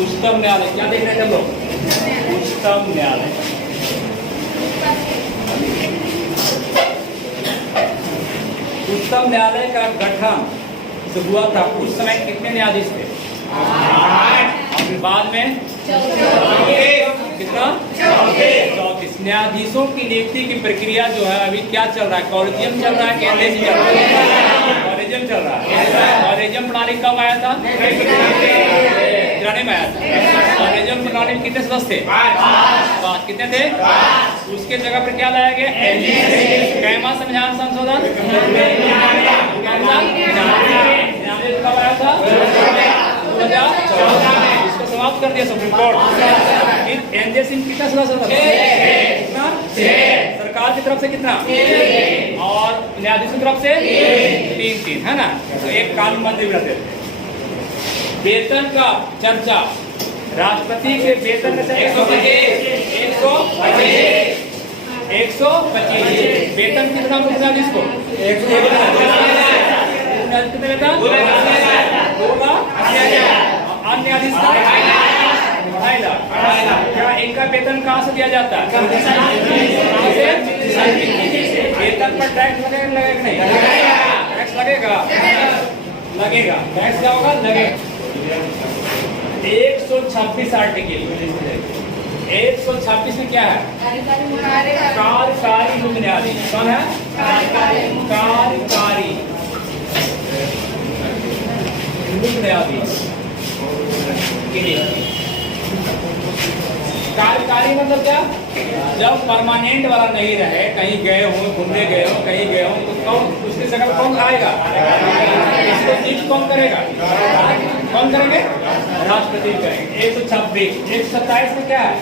उच्चतम न्यायालय, क्या देख रहे थे हम लोग? उच्चतम न्यायालय। उच्चतम न्यायालय का गठन जो हुआ था उस समय कितने न्यायाधीश थे? 8। और फिर बाद में कितना? 34 न्यायाधीशों की नियुक्ति की प्रक्रिया जो है अभी क्या चल रहा है? कॉलेजियम चल रहा है कि एलएसी चल रहा है? कॉलेजियम चल रहा है। कॉलेजियम प्रणाली कब आया था? में आया था। कॉलेजियम प्रणाली में कितने सदस्य थे? 5। कितने थे? उसके जगह पर क्या लाया गया? कैमा संविधान संशोधन कब आया था? 2014 में। इसको समाप्त कर दिया सुप्रीम कोर्ट। एनजे सिंह कितना सदस्य था? कितना? 6। सरकार की तरफ से कितना? और न्यायाधीश की तरफ से 3 है ना। तो एक कानून मंत्री भी रहते थे। वेतन का चर्चा, राष्ट्रपति के वेतन में से 125 वेतन कितना मिलता है इसको? 2 लाख। अन्याधीश का 2.5 लाख। क्या इनका वेतन कहाँ से दिया जाता है? वेतन पर टैक्स लगेगा कि नहीं? टैक्स लगेगा। टैक्स क्या होगा? लगेगा। 126 आर्टिकल। 126 में क्या है? कार्यकारी मुख्य न्यायाधीश। कौन है? कार्यकारी मुख्य न्यायाधीश। कार्यकारी मतलब क्या? जब परमानेंट वाला नहीं रहे, कहीं गए हो, घूमने गए हो, कहीं गए हो, तो कौन उसके जगह कौन आएगा? इसको नियुक्त कौन करेगा? कौन करेंगे? राष्ट्रपति करेंगे। 126। 127 में क्या है?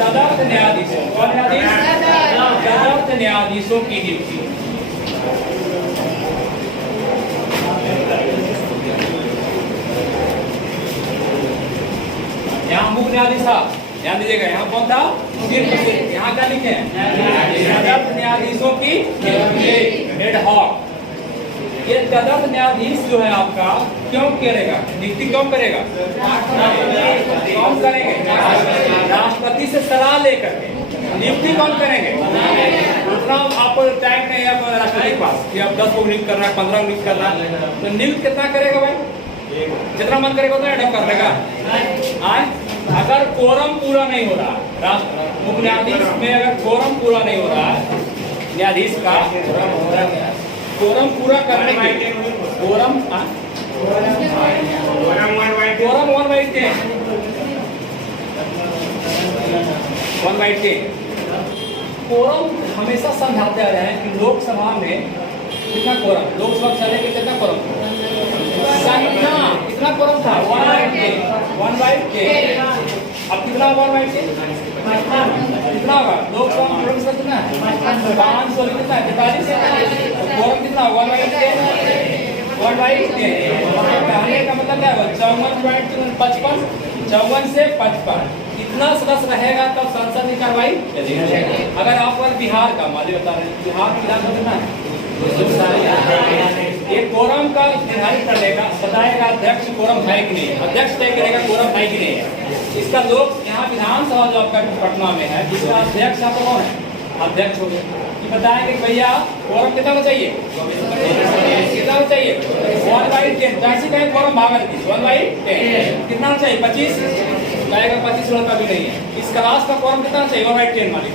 तदर्थ न्यायाधीशों। कौन न्यायाधीश? तदर्थ न्यायाधीशों की नियुक्ति। यहाँ मुख्य न्यायाधीश था, ध्यान दीजिएगा। यहाँ कौन था? यहाँ क्या लिखे हैं? तदर्थ न्यायाधीशों की हेड हॉक। ये तदर्थ न्यायाधीश जो है आपका क्यों करेगा? नियुक्ति कौन करेगा? कौन करेंगे? राष्ट्रपति से सलाह लेकर के। नियुक्ति कौन करेंगे? उतना आपको टाइम नहीं है राष्ट्रपति के पास कि आप 10 को नियुक्त करना है, 15 को नियुक्त करना है, तो नियुक्त कितना करेगा भाई? जितना मन करेगा उतना एडम कर लेगा। अगर कोरम पूरा नहीं हो रहा, मुख्य न्यायाधीश में अगर कोरम पूरा नहीं हो रहा है, न्यायाधीश का कोरम पूरा करने के कोरम 1/10 कोरम हमेशा समझाते आ रहे हैं कि लोकसभा में कितना कोरम, लोकसभा चले कि कितना कोरम संख्या, कितना कोरम था? 1/10। अब कितना 1/10? कितना होगा? लोकसभा में कोरम कितना है? 500 कितना है? 43। कोरम कितना? 1/10। कहने का मतलब क्या है? 54.55 54 से 55 इतना सदस्य रहेगा तब संसद की कार्रवाई चलेगी। अगर आप बिहार का मालिक बता रहे हैं, बिहार विधानसभा कितना है? ये कोरम का निर्धारित कर लेगा, बताएगा अध्यक्ष कोरम है कि नहीं, अध्यक्ष तय करेगा कोरम है कि नहीं है। इसका लोग यहाँ विधानसभा जो आपका पटना में है, जिसका अध्यक्ष आपका कौन है? अध्यक्ष हो गए। बताएंगे भैया कोरम कितना होना चाहिए? कितना होना चाहिए? 1/10। जैसे कहें कोरम भागा 1/10 कितना होना चाहिए? 25 कहेगा 25 लड़का भी नहीं है। इस क्लास का कोरम कितना चाहिए? 1/10 मालिक।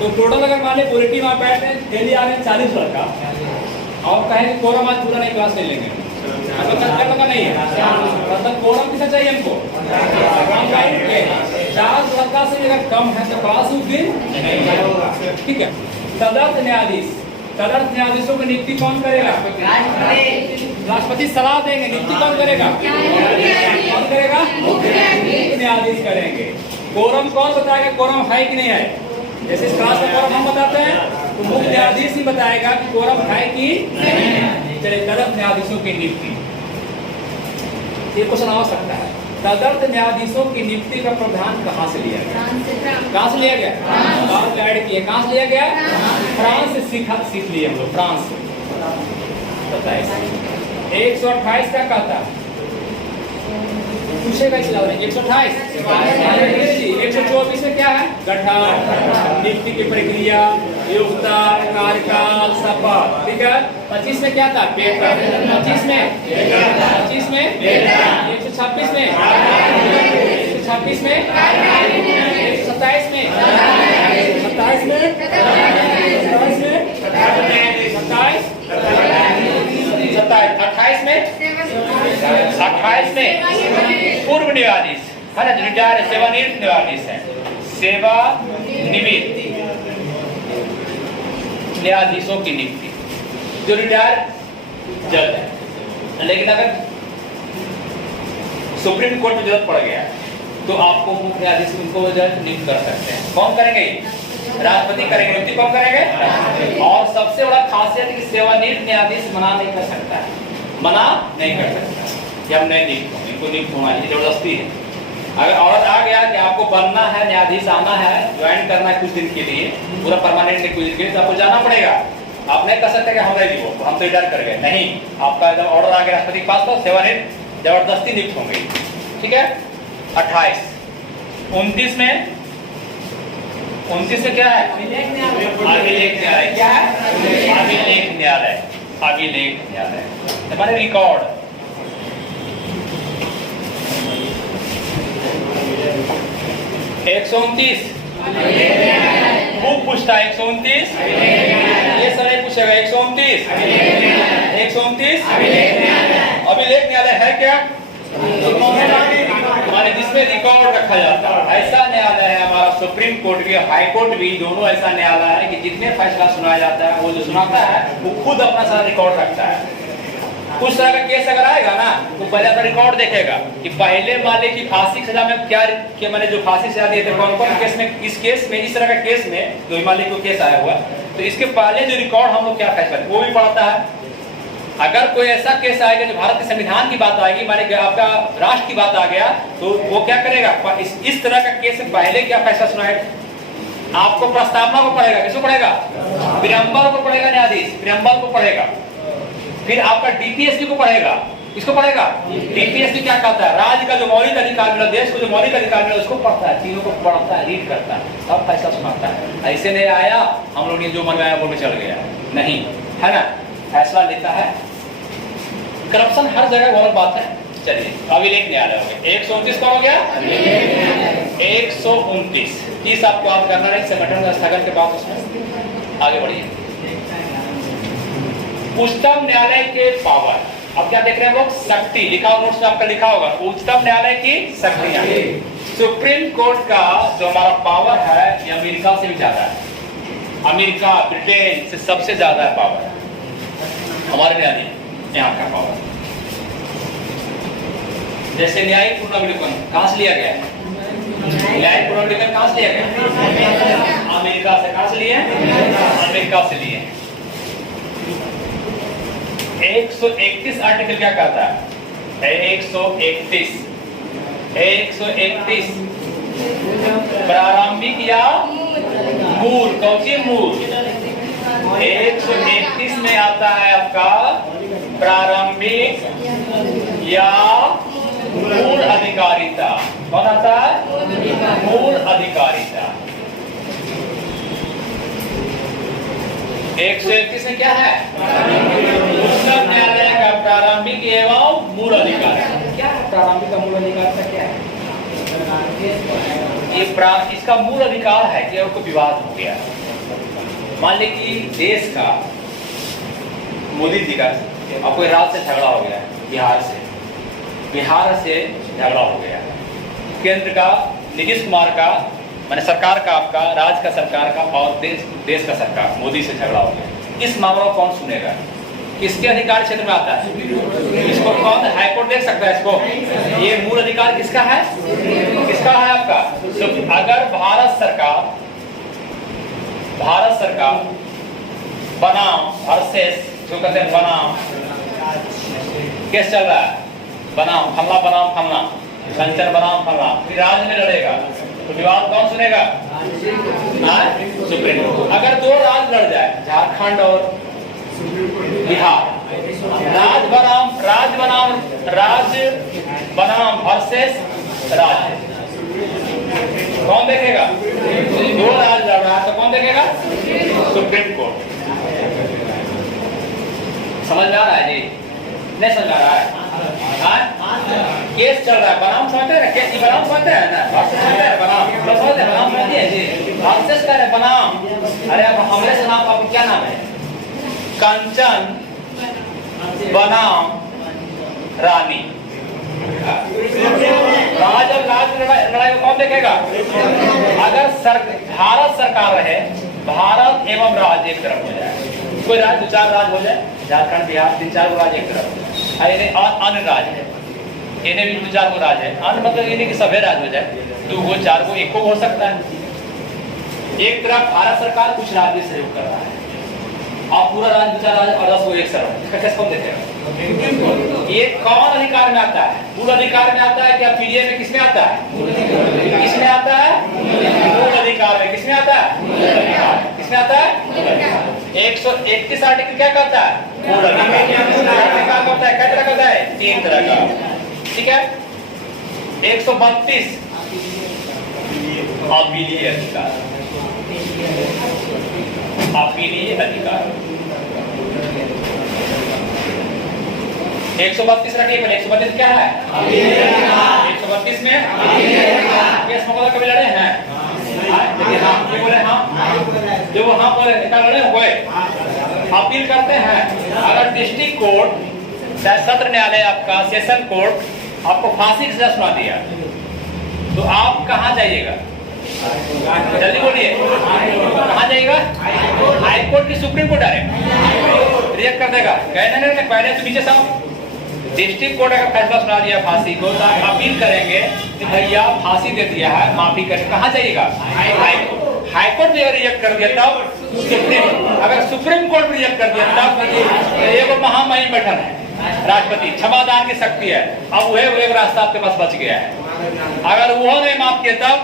तो टोटल अगर मान लें बुलेटिन में बैठे हैं, डेली आ रहे हैं 40 लड़का, और कहें कोरम आज पूरा नहीं क्लास ले लेंगे, लगा नहीं है, मतलब कोरम कितना चाहिए हमको? 40 लड़का से अगर कम है तो क्लास उस दिन ठीक है। तदर्थ न्यायाधीश, तदर्थ न्यायाधीशों की नियुक्ति कौन करेगा? राष्ट्रपति सलाह देंगे। नियुक्ति कौन करेगा? कौन करेगा? मुख्य न्यायाधीश करेंगे। कोरम कौन बताएगा कोरम है कि नहीं है? जैसे इस क्लास में कोरम हम बताते हैं तो मुख्य न्यायाधीश ही बताएगा कि कोरम है कि नहीं। चलिए, तदर्थ न्यायाधीशों की नियुक्ति, ये क्वेश्चन आ सकता है। तदर्थ न्यायाधीशों की नियुक्ति का प्रावधान कहाँ से लिया गया? कहाँ से लिया गया? ऐड किया। कहाँ से लिया गया? फ्रांस से सीख लिए हम लोग, फ्रांस से। 128 क्या कहता है? कुछ पूछेगा इस लेवल में 128 124 में क्या है? गठन, नियुक्ति की प्रक्रिया, योग्यता, कार्यकाल, शपथ। ठीक है। 25 में क्या था? पेपर। 25 में 126 में 126 में 127 में 27 में 27 में 28 में पूर्व न्यायाधीश है ना, रिटायर सेवानिवृत्त न्यायाधीश है, सेवानिवृत्त न्यायाधीशों की नियुक्ति, जो रिटायर जज है। लेकिन अगर सुप्रीम कोर्ट में जरूरत पड़ गया तो आपको मुख्य न्यायाधीश उनको जज नियुक्त कर सकते हैं। कौन करेंगे? राष्ट्रपति करेंगे। नियुक्ति कौन करेंगे? और सबसे बड़ा खासियत है कि सेवानिवृत्त न्यायाधीश मना नहीं कर सकता है, मना नहीं कर सकता कि हम नहीं नियुक्त होंगे, इनको नियुक्त होना है, जबरदस्ती है। अगर ऑर्डर आ गया कि आपको बनना है न्यायाधीश, आना है, ज्वाइन करना है कुछ दिन के लिए, पूरा परमानेंट कुछ दिन के लिए, तो आपको जाना पड़ेगा। आप नहीं कर सकते कि हम नहीं हो, हम तो रिटायर कर गए, नहीं। आपका जब ऑर्डर आ गया राष्ट्रपति के पास तो सेवानिवृत्त जबरदस्ती नियुक्त होंगे। ठीक है। 28 29 में 29 में क्या है? अभिलेख न्यायालय। क्या है? अभिलेख न्यायालय। अभिलेख न्यायालय हमारे रिकॉर्ड। 129 खूब पूछता है। 129 ये सर पूछेगा। 129 अभिलेख न्यायालय है क्या? हमारे जिसमें रिकॉर्ड रखा जाता है, ऐसा न्यायालय है हमारा। सुप्रीम कोर्ट भी, हाई कोर्ट भी, दोनों ऐसा न्यायालय है कि जितने फैसला सुनाया जाता है, वो जो सुनाता है वो खुद अपना सारा रिकॉर्ड रखता है। कुछ तरह का केस अगर आएगा ना तो पहले अपना रिकॉर्ड देखेगा कि पहले माले की फांसी की सजा में क्या मैंने जो फांसी सजा दिए थे कौन कौन केस में, इस केस में, इस तरह का केस में जो हिमालय को केस आया हुआ, तो इसके पहले जो रिकॉर्ड हम लोग क्या फैसला वो भी पढ़ता है। अगर कोई ऐसा केस आएगा जो भारत के संविधान की बात आएगी, माने कि आपका राष्ट्र की बात आ गया, तो वो क्या करेगा? इस तरह का केस से पहले क्या फैसला सुनाएगा? आपको प्रस्तावना को पढ़ेगा। किसको पढ़ेगा? प्रियम्बल को पढ़ेगा न्यायाधीश, प्रियम्बल को पढ़ेगा। फिर आपका डीपीएसपी को पढ़ेगा। किसको पढ़ेगा? डीपीएसपी क्या कहता है? राज्य का जो मौलिक अधिकार मिला, देश को जो मौलिक अधिकार मिला, उसको पढ़ता है, चीजों को पढ़ता है, रीड करता है, तब फैसला सुनाता है। ऐसे नहीं आया हम लोग ने जो मन में आया बोल के चल गया, नहीं, है ना, फैसला लेता है। करप्शन हर जगह बहुत बात है। चलिए अभिलेख न्यायालय हो गया। 129 कौन हो गया? 129 30 आपको याद करना है संगठन का स्थगन के बाद। उसमें आगे बढ़िए। उच्चतम न्यायालय के पावर, अब क्या देख रहे हैं लोग? शक्ति। लिखा नोट्स में आपका लिखा होगा उच्चतम न्यायालय की शक्तियां। सुप्रीम कोर्ट का जो हमारा पावर है ये अमेरिका से भी ज्यादा है। अमेरिका, ब्रिटेन से सबसे ज्यादा है पावर हमारे न्यायालय यहाँ का पावर। जैसे न्यायिक पुनर्विलोकन कहां से लिया गया? न्यायिक पुनर्विलोकन कहां से लिया गया? अमेरिका से। कहां से लिए? अमेरिका से लिए। 131 आर्टिकल क्या कहता है? 131 प्रारंभिक या मूल, कौची मूल? 131 में आता है आपका प्रारंभिक या मूल अधिकारिता। कौन आता है? मूल अधिकारिता। 131 में क्या है? उच्चतम न्यायालय का प्रारंभिक एवं मूल अधिकार। क्या है प्रारंभिक और मूल अधिकार क्या है? ये इसका मूल अधिकार है कि कोई विवाद हो गया, मान लीजिए कि देश का मोदी जी का और कोई राज्य से झगड़ा हो गया, बिहार से झगड़ा हो गया, केंद्र का नीतीश कुमार का माने सरकार का, आपका राज्य का सरकार का और देश का सरकार मोदी से झगड़ा हो गया। इस मामला को कौन सुनेगा? किसके अधिकार क्षेत्र में आता है? इसको कौन हाईकोर्ट देख सकता है? इसको ये मूल अधिकार किसका है? किसका है आपका? तो अगर भारत सरकार बनाम वर्सेस जो कहते हैं बनाम केस चल रहा है, बनाम हमला संचर बनाम हमला, फिर राज्य में लड़ेगा तो विवाद कौन सुनेगा? Supreme court. अगर दो राज्य लड़ जाए, झारखंड और बिहार, राज्य बनाम वर्सेस राज्य। कौन देखेगा? दो राज्य लड़ रहा है तो कौन देखेगा? Supreme court. समझ में आ रहा है जी? नहीं समझ आ रहा है? केस चल रहा है, बनाम समझते हैं ना? केस बनाम समझते हैं ना? बनाम समझते हैं जी। वर्सेस का है बनाम। अरे अब हमले से नाम आपका क्या नाम है? कंचन बनाम रानी। राज और राज लड़ाई को कौन देखेगा? अगर भारत सरकार रहे, भारत एवं राज्य एक तरफ हो जाए, कोई राज्य 2-4 राज्य हो जाए, झारखंड बिहार 3-4 राज्य एक तरफ हो जाए, अन्य राज्य है, इन्हें भी 2-4 राज्य है, अन्य मतलब ये नहीं कि सभी राज्य हो जाए, 2 4 1 हो सकता है। एक तरफ भारत सरकार कुछ राज्य सहयोग कर रहा है, आप पूरा राज्य 2-4 राज्य और 10 को एक सरकार, कैसे कौन देखेगा? ये कौन अधिकार में आता है? मूल अधिकार में आता है क्या? पीडीए में किसमें आता है? किसमें आता है? मूल अधिकार में। किसमें आता है? किसमें आता है? 131 आर्टिकल क्या कहता है? मूल अधिकार होता है। क्या तरह का होता है? 3 तरह का, ठीक है। 132 अपीलीय अधिकार, अपीलीय अधिकार 132 रखिए। 132 क्या है? 132 में केस मुकदमा कभी लड़े हैं? हाँ बोले, हाँ जो वो हाँ बोले लड़े हुए, अपील करते हैं। अगर डिस्ट्रिक्ट कोर्ट, सत्र न्यायालय आपका, सेशन कोर्ट आपको फांसी की सजा सुना दिया तो आप कहाँ जाइएगा? जल्दी बोलिए, कहाँ जाइएगा? हाई कोर्ट की सुप्रीम कोर्ट डायरेक्ट रिजेक्ट कर देगा। कहने नहीं पहले तो नीचे सब डिस्ट्रिक्ट कोर्ट अगर फैसला सुना दिया फांसी को तो आप अपील करेंगे कि भैया फांसी दे दिया है, माफी करें। कहाँ जाइएगा? हाई कोर्ट भी अगर रिजेक्ट कर दिया तब सुप्रीम, अगर सुप्रीम कोर्ट रिजेक्ट कर दिया तब एक महामहिम बैठन है राष्ट्रपति, क्षमादान की शक्ति है। अब वह एक रास्ता आपके पास बच गया है। अगर वो नहीं माफ किया तब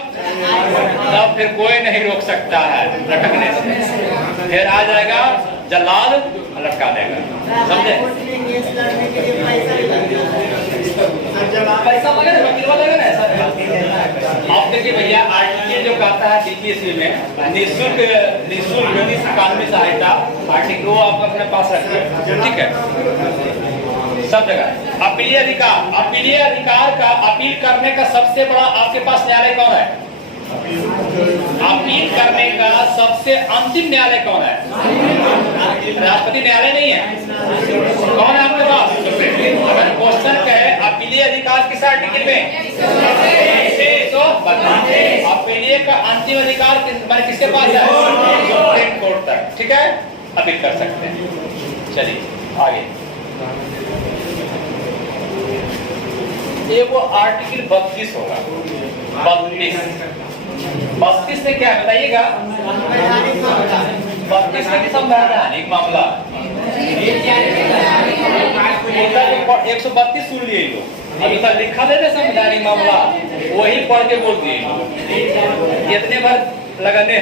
फिर कोई नहीं रोक सकता है लटकने से। फिर आ जाएगा जल्लाद, लटका देगा। समझे? पैसा लगेगा, वकील लगेगा ना। आप देखिए भैया, आर्टिकल जो कहता है डीपीएससी में निःशुल्क कानूनी सहायता आर्टिकल, वो आप अपने पास रखिए, ठीक है। सब जगह अपीलीय अधिकार, अपीलीय अधिकार का अपील करने का सबसे बड़ा आपके पास न्यायालय कौन है? अपील करने का सबसे अंतिम न्यायालय कौन है? राष्ट्रपति न्यायालय नहीं है। कौन है आपके पास? अगर क्वेश्चन कहे अपीलीय अधिकार किस आर्टिकल में? अपीलीय का अंतिम अधिकार किसके पास है? सुप्रीम कोर्ट तक, ठीक है, अपील कर सकते हैं। चलिए आगे, ये वो आर्टिकल 32 होगा। 32 में क्या बताइएगा? 32 में संवैधानिक मामला 132 सुन लिए लोग, अभी तक लिखा देते संवैधानिक मामला, वही पढ़ के बोल दिए। कितने बार लगाने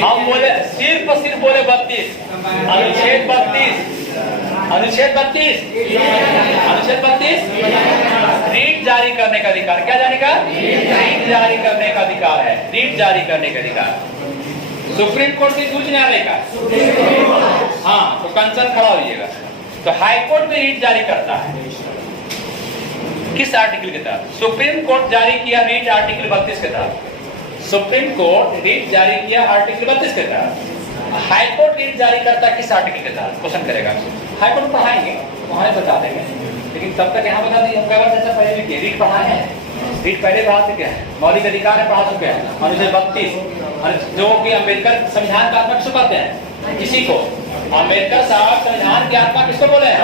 हम बोले, सिर्फ बोले 32, अनुच्छेद 32, अनुच्छेद 32, अनुच्छेद 32 रीट जारी करने का अधिकार। क्या जारी का? रीट जारी करने का अधिकार है। रीट जारी करने का अधिकार सुप्रीम कोर्ट की उच्च न्यायालय का। हाँ, तो कंसर्न खड़ा होइएगा। तो हाई कोर्ट में रीट जारी करता है किस आर्टिकल के तहत? सुप्रीम कोर्ट जारी किया रीट आर्टिकल 32 के तहत। सुप्रीम कोर्ट रीट जारी किया आर्टिकल 32 के तहत। हाई कोर्ट रीट जारी करता किस आर्टिकल के तहत? क्वेश्चन करेगा। हाई कोर्ट पढ़ाएंगे, वहां बता देंगे, लेकिन तब तक यहाँ बता देंगे। पहले भी रीट पढ़ाए हैं, रीट पहले पढ़ा चुके हैं, मौलिक अधिकार है पढ़ा चुके हैं। अनुच्छेद 32 जो कि अम्बेडकर संविधान का आत्मा किसको कहते हैं? किसी को अम्बेडकर साहब संविधान की आत्मा किसको बोले हैं?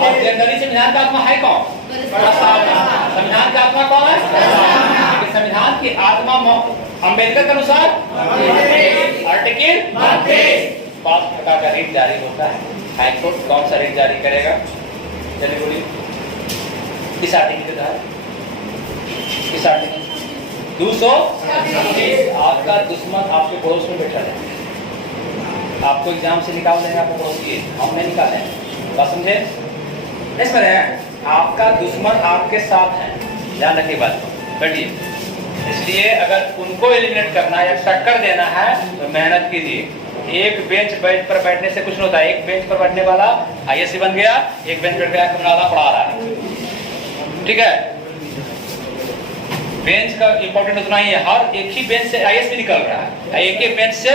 और जनरली संविधान का आत्मा है कौन? संविधान का आत्मा कौन है? संविधान की आत्मा अम्बेडकर के अनुसार आर्टिकल 5 प्रकार का रीट जारी होता है। हाई कोर्ट कौन सा रीट जारी करेगा? चलिए बोलिए, किस आर्टिकल के तहत? किस आर्टिकल? 200। आपका दुश्मन आपके पड़ोस में बैठा है, आपको एग्जाम से निकाल देंगे, आपको पड़ोस की हम नहीं निकाले। बात समझे? इसमें आपका दुश्मन आपके साथ है, ध्यान रखिए बात को, बैठिए। इसलिए अगर उनको एलिमिनेट करना है या टक्कर देना है तो मेहनत कीजिए। एक बेंच पर बैठने से कुछ नहीं होता है। एक बेंच पर बैठने वाला आईएएस बन गया, एक बेंच पर बैठ गया पढ़ा रहा है, ठीक है। बेंच का इंपॉर्टेंट उतना ही है। हर एक ही बेंच से आईएएस भी निकल रहा है, एक ही बेंच से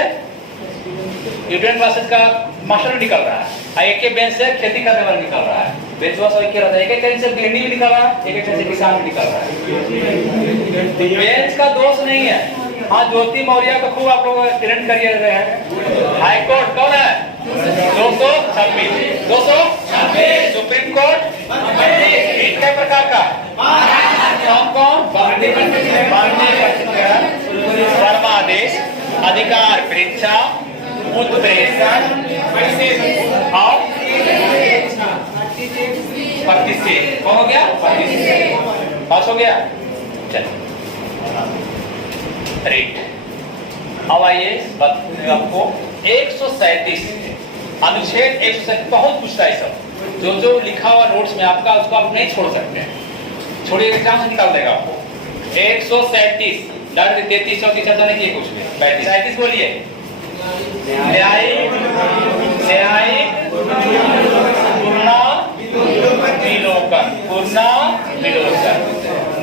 यूट्यूब क्लासेस का मास्टर भी निकल रहा है, एक ही बेंच से खेती करने वाला निकल रहा है। बेंच वाला सब एक ही रहता है, एक बेंच से गृहिणी भी निकल रहा है, एक बेंच से किसान भी निकल रहा है। बेंच का दोष नहीं है। हाँ, ज्योति मौर्य को खूब आप लोग ट्रेंड करिए रहे हैं। हाई कोर्ट कौन है? 226 226 सुप्रीम कोर्ट तीन के प्रकार का कौन कौन? परमादेश, अधिकार परीक्षा, उत्प्रेषण और प्रतिषेध। कौन हो गया? पास हो गया। चलिए अब आइए आपको 137 अनुच्छेद 137 बहुत पूछता है सब। जो लिखा हुआ नोट्स में आपका उसको आप नहीं छोड़ सकते हैं। छोड़िए, एग्जाम से निकाल देगा आपको। 137 डायरेक्ट 33 34 चर्चा नहीं किए कुछ भी। 37 बोलिए। न्यायिक विलोकन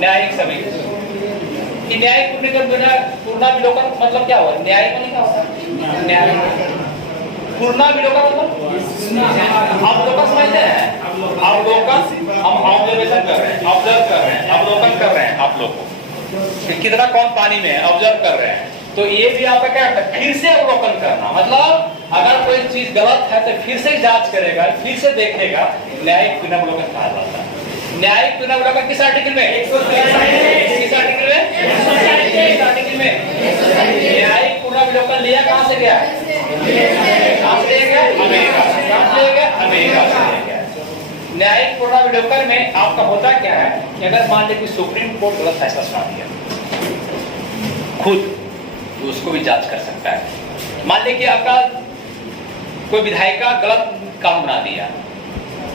न्यायिक सभी। न्यायिक पूर्णा विलोकन मतलब क्या हुआ? न्याय को नहीं क्या होता? न्याय पूर्णा विलोकन मतलब अवलोकन समझते हैं? अवलोकन हम ऑब्जर्वेशन कर रहे हैं, ऑब्जर्व कर रहे हैं, अवलोकन कर रहे हैं आप लोग को कितना कौन पानी में है, ऑब्जर्व कर रहे हैं। तो ये भी आपका क्या है? फिर से अवलोकन करना। मतलब अगर कोई चीज गलत है तो फिर से जांच करेगा, फिर से देखेगा। न्यायिक पुनर्वलोकन कहा जाता है। न्यायिक पुनर्वलोकन किस आर्टिकल में? 143। किस आर्टिकल में? 143 में। न्यायिक पुनर्वलोकन लिया कहां से गया? कहां से लिया गया? अमेरिका से। कहां से लिया गया? अमेरिका से लिया गया। न्यायिक पुनर्वलोकन में आपका होता क्या है कि अगर मान लीजिए सुप्रीम कोर्ट गलत फैसला सुना दिया खुद, तो उसको भी जांच कर सकता है। मान लीजिए कि आपका कोई विधायक का गलत काम बना दिया,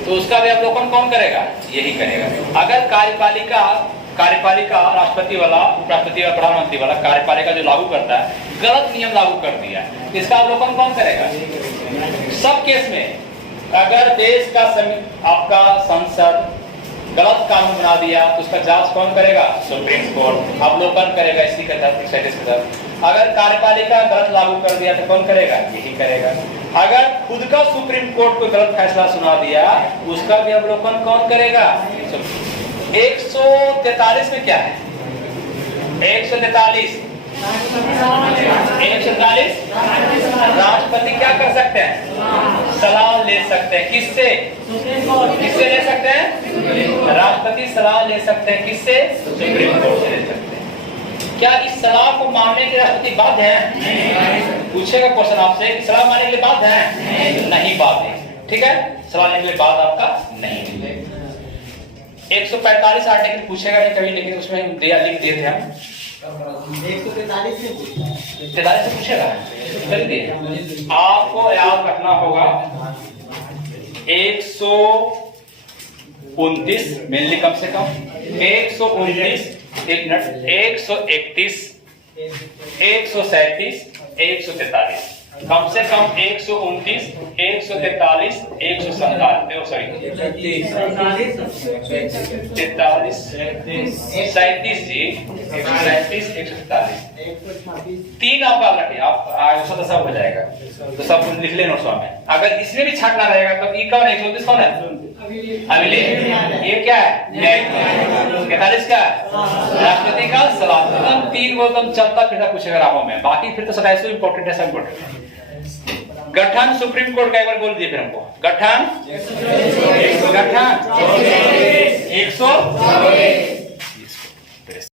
तो उसका भी अवलोकन कौन करेगा? यही करेगा। अगर कार्यपालिका राष्ट्रपति वाला, उपराष्ट्रपति वाला, प्रधानमंत्री वाला कार्यपालिका जो लागू करता है, गलत नियम लागू कर दिया, इसका अवलोकन कौन करेगा? सब केस में अगर देश का आपका संसद गलत कानून बना दिया तो उसका जांच कौन करेगा? सुप्रीम कोर्ट अवलोकन करेगा इसी के तहत। अगर कार्यपालिका गलत लागू कर दिया तो कौन करेगा? यही करेगा। अगर खुद का सुप्रीम कोर्ट को गलत फैसला सुना दिया, उसका भी अवलोकन कौन करेगा? 143 में क्या है? 143 राष्ट्रपति क्या कर सकते हैं? सलाह ले सकते हैं। किससे? किससे ले सकते हैं? राष्ट्रपति सलाह ले सकते हैं। किससे? सुप्रीम कोर्ट से ले सकते हैं। क्या इस सलाह को मानने के राष्ट्रपति बाध्य है? पूछेगा क्वेश्चन आपसे, सलाह मानने के लिए बाध्य है? नहीं बाध्य है, ठीक है। सलाह लेने के लिए बात आपका नहीं मिलेगा। 145 आर्टिकल पूछेगा नहीं कभी, लेकिन उसमें लिख दिए थे हम। 143 से पूछेगा। चलिए आपको याद रखना होगा 129 मेनली, कम से कम 129, 131, 137, 143, कम से कम 129, 143, 147, सॉरी 43, 37 जी, 137, 147, 3 आप याद रखिए। आप तो सब हो जाएगा, तो सब लिख लेना नोट्स में। अगर इसमें भी छाटना रहेगा तो ये कौन है? 129 कौन है? अभिलेख। ये क्या है? न्यायिक। 43 क्या है? राष्ट्रपति का सलाह। 3 वो एकदम चलता फिरता पूछेगा राहों में, बाकी फिर तो सब ऐसे इंपॉर्टेंट है, सब इंपॉर्टेंट है। गठन सुप्रीम कोर्ट का एक बार बोल दिए फिर हमको। गठन 100